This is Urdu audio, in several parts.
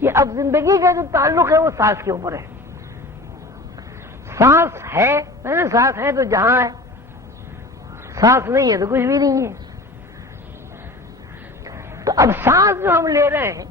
کہ اب زندگی کا جو تعلق ہے وہ سانس کے اوپر ہے. سانس ہے سانس ہے تو جہاں ہے، سانس نہیں ہے تو کچھ بھی نہیں ہے. تو اب سانس جو ہم لے رہے ہیں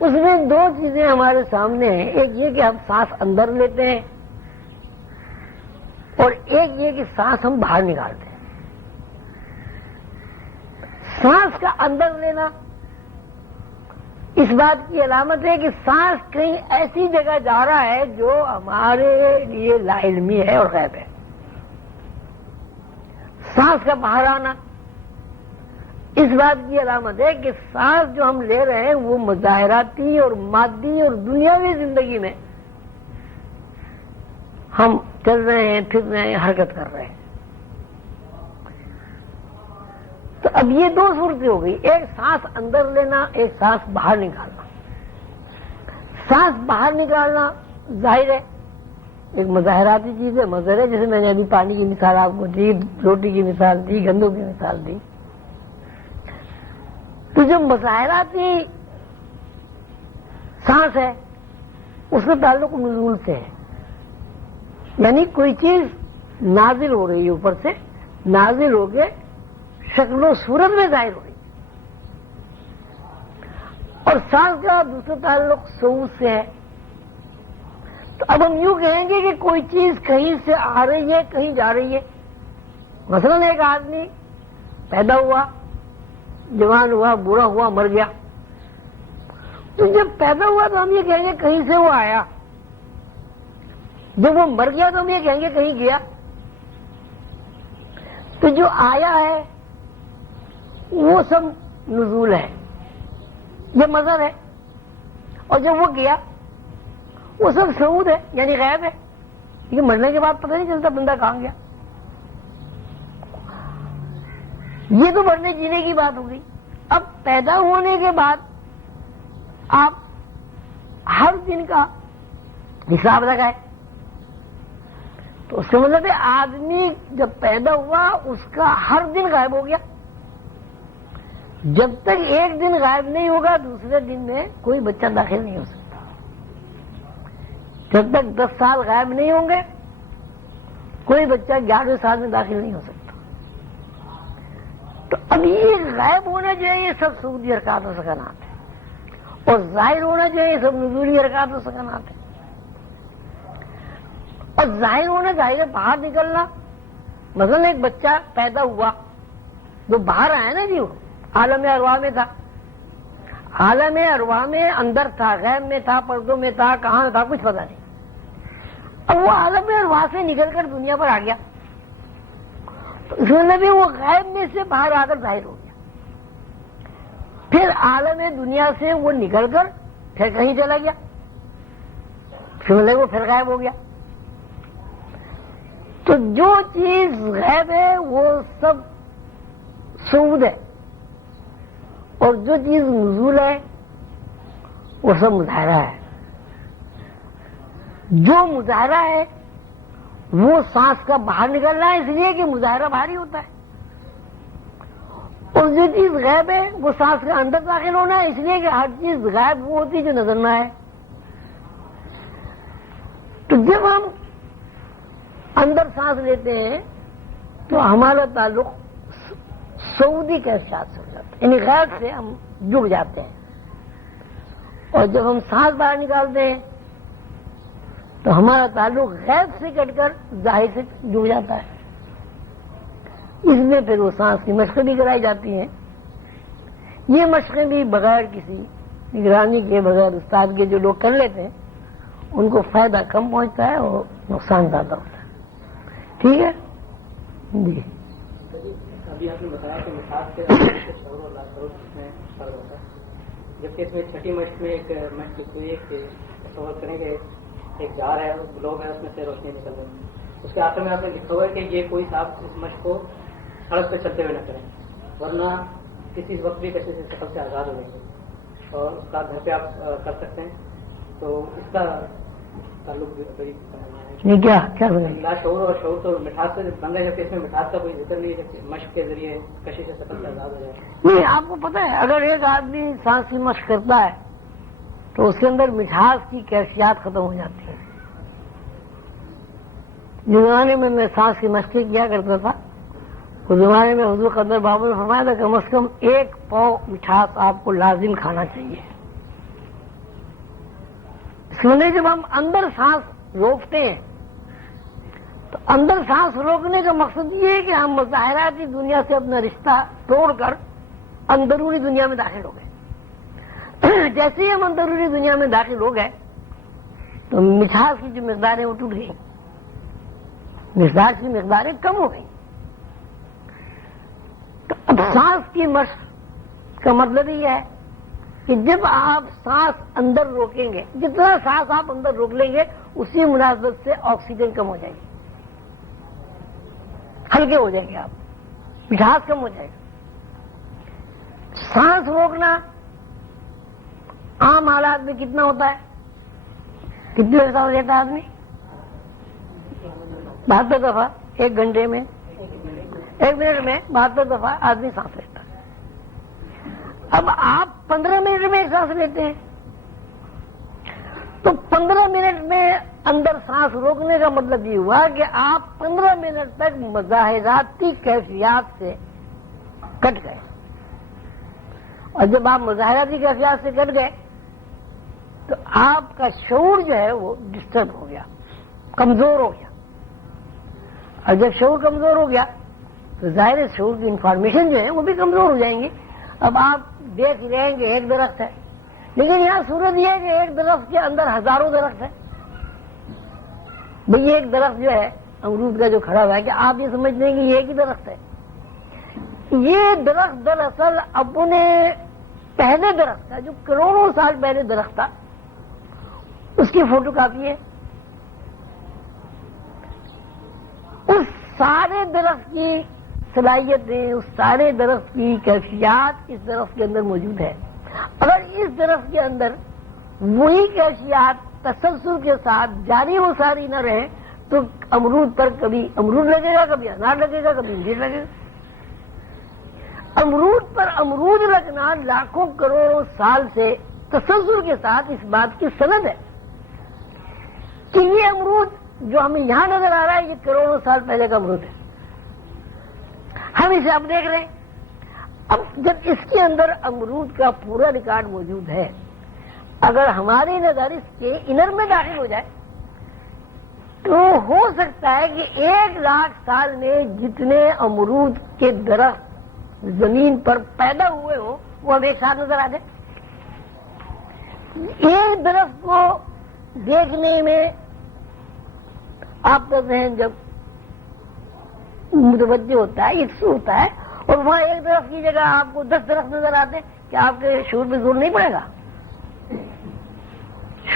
اس میں دو چیزیں ہمارے سامنے ہیں. ایک یہ کہ ہم سانس اندر لیتے ہیں اور ایک یہ کہ سانس ہم باہر نکالتے ہیں. سانس کا اندر لینا اس بات کی علامت ہے کہ سانس کہیں ایسی جگہ جا رہا ہے جو ہمارے لیے لا علمی ہے اور غیب ہے. سانس کا باہر آنا اس بات کی علامت ہے کہ سانس جو ہم لے رہے ہیں وہ مظاہراتی اور مادی اور دنیاوی زندگی میں ہم چل رہے ہیں، پھر رہے ہیں، حرکت کر رہے ہیں. تو اب یہ دو صورتیں ہو گئی، ایک سانس اندر لینا، ایک سانس باہر نکالنا. سانس باہر نکالنا ظاہر ہے ایک مظاہراتی چیز ہے، مظہر ہے. جیسے میں نے ابھی پانی کی مثال آپ کو دی، روٹی کی مثال دی، گندوں کی مثال دی. تو جو مظاہراتی سانس ہے اس کا تعلق نزول سے ہے، یعنی کوئی چیز نازل ہو رہی ہے اوپر سے، نازل ہو کے شکل و صورت میں ظاہر ہو رہی ہے. اور سانس کا دوسرا تعلق صعود سے ہے. تو اب ہم یوں کہیں گے کہ کوئی چیز کہیں سے آ رہی ہے، کہیں جا رہی ہے. مثلا ایک آدمی پیدا ہوا، جوان ہوا، بوڑھا ہوا، مر گیا. تو جب پیدا ہوا تو ہم یہ کہیں گے کہیں سے وہ آیا، جب وہ مر گیا تو ہم یہ کہیں گے کہیں گیا. تو جو آیا ہے وہ سب نزول ہے، یہ مظہر ہے. اور جب وہ گیا وہ سب صعود ہے، یعنی غیب ہے. یہ مرنے کے بعد پتہ نہیں چلتا بندہ کہاں گیا. یہ تو مرنے جینے کی بات ہو گئی. اب پیدا ہونے کے بعد آپ ہر دن کا حساب لگائے تو اس کا مطلب ہے آدمی جب پیدا ہوا اس کا ہر دن غائب ہو گیا. جب تک ایک دن غائب نہیں ہوگا دوسرے دن میں کوئی بچہ داخل نہیں ہو سکتا. جب تک 10 سال غائب نہیں ہوں گے کوئی بچہ 11ویں سال میں داخل نہیں ہو سکتا. تو اب یہ غائب ہونا جو ہے یہ سب صعودی حرکات و سکنات ہے، اور ظاہر ہونا جو ہے یہ سب نزولی حرکات و سکنات ہے. اور ظاہر ہونا ظاہر باہر نکلنا، مثلا ایک بچہ پیدا ہوا جو باہر آیا نا جی، وہ عالم ارواح میں تھا. عالم ارواح میں اندر تھا، غیب میں تھا، پردوں میں تھا، کہاں تھا کچھ پتہ نہیں. اب وہ عالم ارواح سے نکل کر دنیا پر آ گیا، مطلب وہ غیب میں سے باہر آ کر ظاہر ہو گیا. پھر عالم دنیا سے وہ نکل کر پھر کہیں چلا گیا، پھر مطلب وہ پھر غائب ہو گیا. تو جو چیز غیب ہے وہ سب صعود ہے، اور جو چیز نزول ہے وہ سب مظاہرہ ہے. جو مظاہرہ ہے وہ سانس کا باہر نکلنا ہے، اس لیے کہ مظاہرہ باہر ہی ہوتا ہے. اور جو چیز غیب ہے وہ سانس کا اندر داخل ہونا ہے، اس لیے کہ ہر چیز غائب وہ ہوتی ہے جو نظر نہ ہے. تو جب ہم اندر سانس لیتے ہیں تو ہمارا تعلق صعودی کیفیات سے ہو جاتا ہے، یعنی غیب سے ہم جڑ جاتے ہیں. اور جب ہم سانس باہر نکالتے ہیں تو ہمارا تعلق غیب سے کٹ کر ظاہر سے جڑ جاتا ہے. اس میں پھر وہ سانس کی مشقیں بھی کرائی جاتی ہیں. یہ مشقیں بھی بغیر کسی نگرانی کے، بغیر استاد کے جو لوگ کر لیتے ہیں ان کو فائدہ کم پہنچتا ہے اور نقصان زیادہ ہوتا ہے. ٹھیک ہے جی. ابھی آپ نے بتایا کہ مٹھاس کے شعور اور لاشعور میں فرق ہوتا ہے، جبکہ اس میں چھٹی مشق میں ایک مشق ہوئی ہے کہ تصور کریں کہ ایک جار ہے، گلوب ہے، اس میں سے روشنی نکل رہی ہے. اس کے آخر میں آپ نے لکھا ہوا ہے کہ یہ کوئی صاحب اس مشق کو سڑک پہ چلتے ہوئے نہ کریں، ورنہ کسی وقت بھی کسی شکل سے آزاد ہو جائیں گے، اور اس کا گھر پہ آپ کر سکتے ہیں. تو اس کا تعلق بھی کیا لاشعور اور شعور تو مٹھاس سے بن رہا ہے، جبکہ اس میں مٹھاس کا کوئی ذکر نہیں ہے کہ مشق کے ذریعے کشش سے شکل سے آزاد ہو جائے. نہیں، آپ کو پتہ ہے اگر ایک آدمی سانس کی مشق کرتا ہے تو اس کے اندر مٹھاس کی کیفیات ختم ہو جاتی ہیں. جس زمانے میں سانس کی مشقیں کیا کرتا تھا اس زمانے میں حضور قدر بابو نے فرمایا تھا کم از کم 1 پاؤ مٹھاس آپ کو لازم کھانا چاہیے. اس لیے جب ہم اندر سانس روکتے ہیں تو اندر سانس روکنے کا مقصد یہ ہے کہ ہم مظاہراتی دنیا سے اپنا رشتہ توڑ کر اندرونی دنیا میں داخل ہو گئے. جیسے ہی ہم اندرونی دنیا میں داخل ہو گئے تو مٹھاس کی جو مقداریں وہ ٹوٹ گئی, مٹھاس کی مقداریں کم ہو گئی. تو اب سانس کی مشق کا مطلب یہ ہے کہ جب آپ سانس اندر روکیں گے, جتنا سانس آپ اندر روک لیں گے اسی مناسبت سے آکسیجن کم ہو جائے گی, ہلکے ہو جائیں گے آپ, مٹھاس کم ہو جائے گا. سانس روکنا عام حالات میں کتنا ہوتا ہے, کتنی ایسا ہو جاتا ہے آدمی 72 دفعہ 1 گھنٹے میں, 1 منٹ میں 72 دفعہ آدمی سانس لیتا ہے. اب آپ 15 منٹ میں ایک سانس لیتے ہیں تو 15 منٹ میں اندر سانس روکنے کا مطلب یہ ہوا کہ آپ 15 منٹ تک مظاہراتی کیفیات سے کٹ گئے. اور جب آپ مظاہراتی کیفیات سے کٹ گئے تو آپ کا شعور جو ہے وہ ڈسٹرب ہو گیا, کمزور ہو گیا. اور جب شعور کمزور ہو گیا تو ظاہر ہے شعور کی انفارمیشن جو ہے وہ بھی کمزور ہو جائیں گی. اب آپ دیکھ رہے ہیں کہ ایک درخت ہے, لیکن یہاں صورت یہ ہے کہ ایک درخت کے اندر ہزاروں درخت ہیں. بھئی ایک درخت جو ہے امرود کا جو کھڑا ہوا ہے کہ آپ یہ سمجھتے ہیں کہ یہ ایک ہی درخت ہے. یہ درخت دراصل اپنے پہلے درخت کا جو کروڑوں سال پہلے درخت تھا اس کی فوٹو کاپی ہے. اس سارے درخت کی صلاحیتیں, اس سارے درخت کی کیفیات اس درخت کے اندر موجود ہے. اگر اس درخت کے اندر وہی کیفیات تسلسل کے ساتھ جاری و ساری نہ رہے تو امرود پر کبھی امرود لگے گا, کبھی انار لگے گا, کبھی انجیر لگے گا. امرود پر امرود لگنا لاکھوں کروڑوں سال سے تسلسل کے ساتھ اس بات کی سند ہے کہ یہ امرود جو ہمیں یہاں نظر آ رہا ہے یہ کروڑوں سال پہلے کا امرود ہے. ہم اسے اب دیکھ رہے ہیں. اب جب اس کے اندر امرود کا پورا ریکارڈ موجود ہے, اگر ہماری نظر اس کے انر میں داخل ہو جائے تو ہو سکتا ہے کہ 1 لاکھ سال میں جتنے امرود کے درخت زمین پر پیدا ہوئے ہوں وہ ہمیں ایک ساتھ نظر آ جائے. ایک درخت کو دیکھنے میں آپ کا ذہن جب متوجہ ہوتا ہے, یکسو ہوتا ہے, اور وہاں ایک درخت کی جگہ آپ کو 10 درخت نظر آتے ہیں, کہ آپ کے شعور پہ زور نہیں پڑے گا؟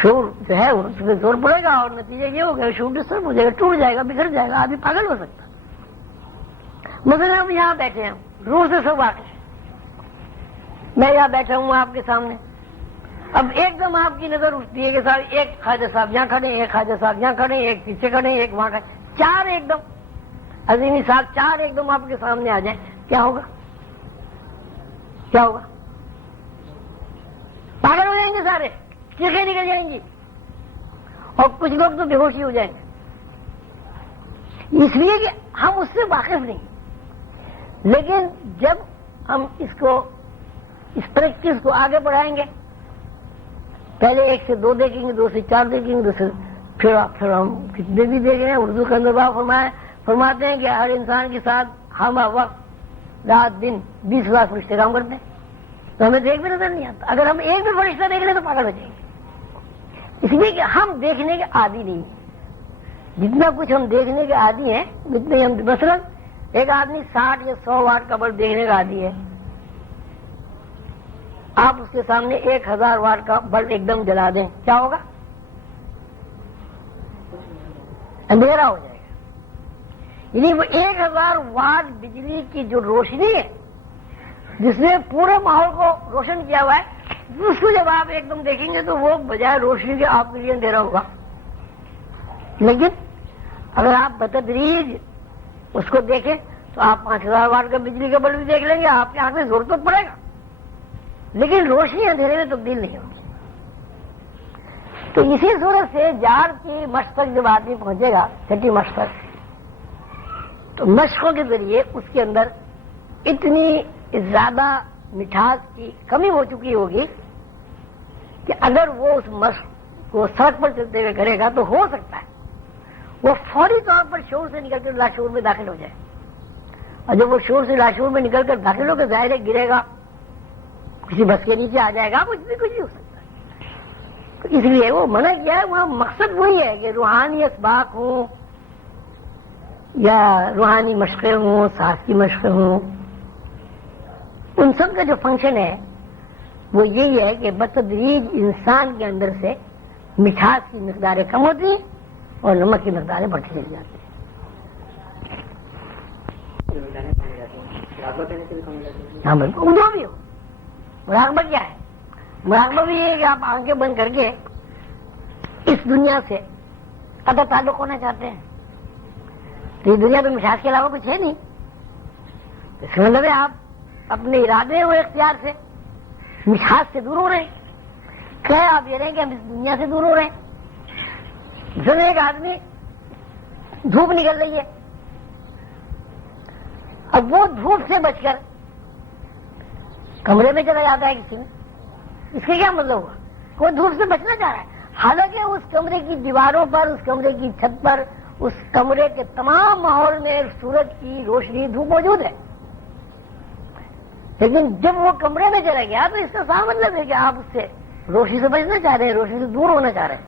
شعور جو ہے اس پہ زور پڑے گا اور نتیجہ یہ ہوگا شعور ڈسٹرب ہو جائے گا, ٹوٹ جائے گا, بکھر جائے گا, آدمی پاگل ہو سکتا. مثلا ہم یہاں بیٹھے ہیں, روح سے سب واقف ہے. میں یہاں بیٹھا ہوں آپ کے سامنے, اب ایک دم آپ کی نظر اٹھتی ہے کہ صاحب ایک خواجہ صاحب یہاں کھڑے ہیں, ایک خواجہ صاحب یہاں کھڑے ہیں, ایک پیچھے کھڑے ہیں, ایک وہاں کھڑے, 4 ایک دم عظیمی صاحب 4 ایک دم آپ کے سامنے آ جائیں, کیا ہوگا؟ کیا ہوگا؟ پاگل ہو جائیں گے سارے, چیخیں نکل جائیں گی, اور کچھ لوگ تو بے ہوشی ہو جائیں گے. اس لیے کہ ہم اس سے واقف نہیں. لیکن جب ہم اس پریکٹس کو آگے بڑھائیں گے, پہلے 1 سے 2 دیکھیں گے, 2 سے 4 دیکھیں گے, پھر ہم کتنے بھی دیکھ رہے ہیں. اردو کا اندر فرماتے ہیں کہ ہر انسان کے ساتھ ہم وقت رات دن 20 لاکھ فرشتے کام کرتے ہیں, تو ہمیں دیکھ بھی نظر نہیں آتا. اگر ہم ایک بھی فرشتہ دیکھ لیں تو پاگل ہو جائیں گے. اس لیے کہ ہم دیکھنے کے عادی نہیں ہیں. جتنا کچھ ہم دیکھنے کے عادی ہیں جتنے ہم, مثلا ایک آدمی 60 یا 100 واٹ کا بلب دیکھنے کا عادی ہے, آپ اس کے سامنے 1000 واٹ کا بلب ایک دم جلا دیں, کیا ہوگا؟ اندھیرا ہو جائے گا. یعنی وہ 1000 واٹ بجلی کی جو روشنی ہے جس نے پورے ماحول کو روشن کیا ہوا ہے, اس کو جب آپ ایک دم دیکھیں گے تو وہ بجائے روشنی کے آپ کے لیے اندھیرا ہوگا. لیکن اگر آپ بتدریج اس کو دیکھیں تو آپ 5000 واٹ کا بجلی کا بلب بھی دیکھ لیں گے, آپ کے آنکھ میں زور تو پڑے گا, لیکن روشنی اندھیرے میں تبدیل نہیں ہوگی. تو اسی صورت سے جار کی مشق تک جب آدمی پہنچے گا، چھٹی مشق تک، تو مشقوں کے ذریعے اس کے اندر اتنی زیادہ مٹھاس کی کمی ہو چکی ہوگی کہ اگر وہ اس مشق کو سڑک پر چلتے ہوئے کرے گا تو ہو سکتا ہے وہ فوری طور پر شعور سے نکل کر لاشعور میں داخل ہو جائے، اور جب وہ شعور سے لاشعور میں نکل کر داخل ہو کر ظاہر ہے گرے گا، کسی بس کے نیچے آ جائے گا، کچھ بھی ہو سکتا ہے۔ تو اس لیے وہ منع کیا ہے، وہاں مقصد وہی ہے کہ روحانی اسباق ہوں یا روحانی مشقیں ہوں، سانس کی مشقیں ہوں، ان سب کا جو فنکشن ہے وہ یہی ہے کہ بتدریج انسان کے اندر سے مٹھاس کی مقداریں کم ہوتی ہیں اور نمک کی مقداریں بڑھتی چلی جاتی ہیں۔ ہاں بالکل، جو بھی ہو، مراقبہ کیا ہے؟ مراقبہ بھی یہ ہے کہ آپ آنکھیں بند کر کے اس دنیا سے قطع تعلق ہونا چاہتے ہیں، تو یہ دنیا تو مٹھاس کے علاوہ کچھ ہے نہیں، اس کا مطلب ہے آپ اپنے ارادے اور اختیار سے مٹھاس سے دور ہو رہے ہیں۔ کیا آپ یہ رہے ہیں کہ ہم اس دنیا سے دور ہو رہے ہیں؟ مثلاً ایک آدمی دھوپ نکل رہی ہے، اب وہ دھوپ سے بچ کر کمرے میں چلا جاتا ہے کسی میں، اس کا کیا مطلب ہوا؟ وہ دھوپ سے بچنا چاہ رہا ہے، حالانکہ اس کمرے کی دیواروں پر، اس کمرے کی چھت پر، اس کمرے کے تمام ماحول میں سورج کی روشنی، دھوپ موجود ہے، لیکن جب وہ کمرے میں چلا گیا تو اس کا صاف مطلب ہے کہ آپ اس سے روشنی سے بچنا چاہ رہے ہیں، روشنی سے دور ہونا چاہ رہے ہیں۔